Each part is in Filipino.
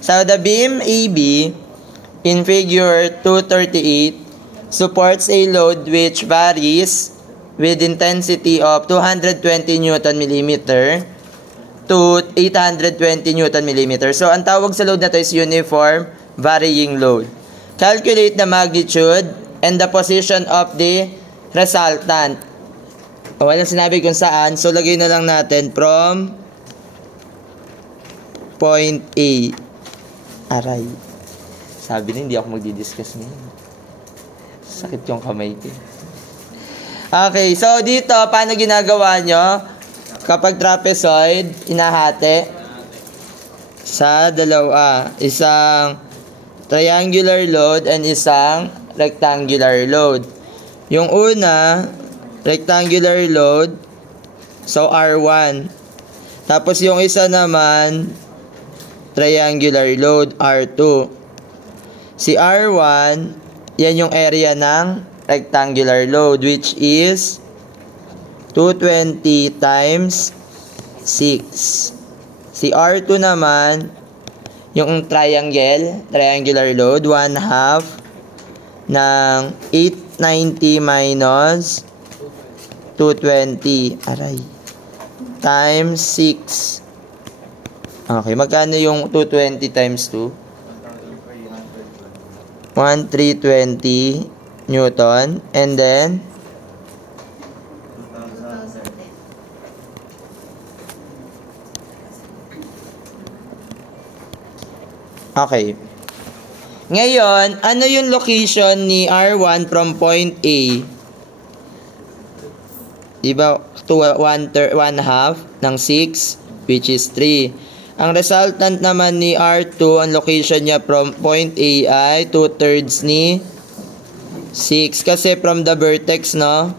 So, the beam AB in figure 238 supports a load which varies with intensity of 220 Newton millimeter to 820 Newton millimeter. So, ang tawag sa load na to is uniform varying load. Calculate the magnitude and the position of the resultant. Walang sinabi kung saan. So, lagay na lang natin from point A. Aray. Sabi na, hindi ako magdi-discuss ngayon. Sakit yung kamay ko. Okay, so dito, paano ginagawa nyo? Kapag trapezoid, inahati sa dalawa. Isang triangular load and isang rectangular load. Yung una, rectangular load, so R1. Tapos yung isa naman, triangular load, R2. Si R1, yan yung area ng rectangular load, which is 220 times 6. Si R2 naman, yung triangular load, 1/2 ng 890 minus 220. Aray. Times 6. Okay, magkano yung 220 times 2? 1320 Newton. And then, okay. Ngayon, ano yung location ni R1 from point A? Diba, to 1/2 ng 6, which is 3. Ang resultant naman ni R2, ang location niya from point A ay 2/3 ni 6. Kasi from the vertex, no?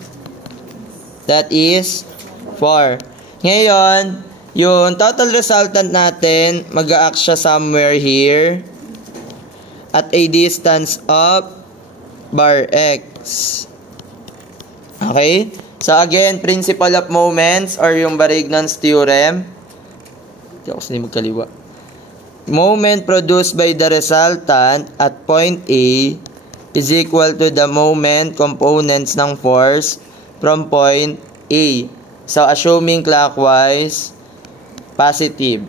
That is 4. Ngayon, yung total resultant natin, mag-a-act siya somewhere here at a distance of bar X. Okay? So again, principle of moments or yung Varignon's theorem. Hindi ako sila magkaliwa. Moment produced by the resultant at point A is equal to the moment components ng force from point A. So assuming clockwise, positive.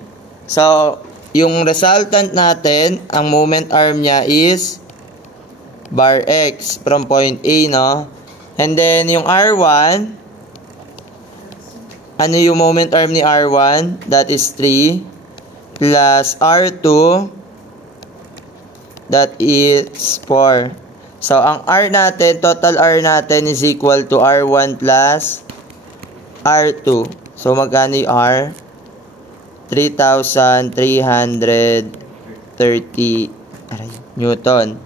So, yung resultant natin, ang moment arm niya is bar X from point A, no? And then, yung R1, ano yung moment arm ni R1? That is 3 plus R2, that is 4. So, ang R natin, total R natin is equal to R1 plus R2. So, magkano yung R? 3,330 Newton.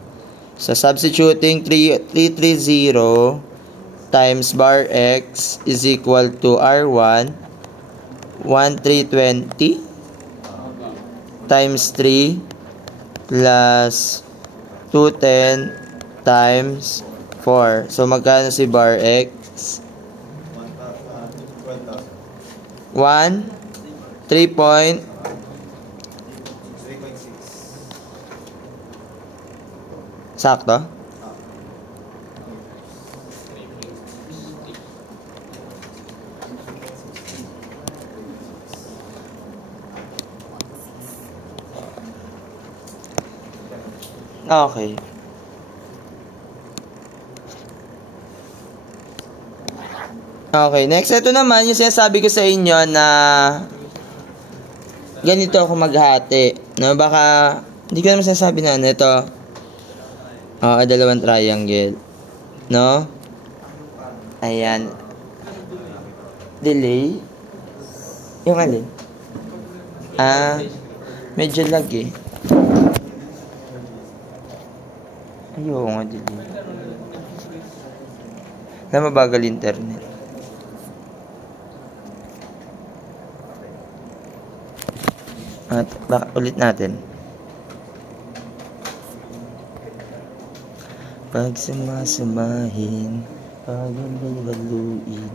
So, substituting 330 times bar X is equal to R1, 1320 times 3 plus 210 times 4. So, magkano si bar X? 3.6. Sakto? Okay. Okay, next ito naman yung sinasabi ko sa inyo na ganito ako maghati. No, baka hindi ko naman sinasabi na ano ito. Dalawang triangle. No? Ayan. Delay. Yung alin? Medyo lag eh. Ayoko nga delay. Na mabagal internet. At baka ulit natin. Pag sumasamahin, pag baluin.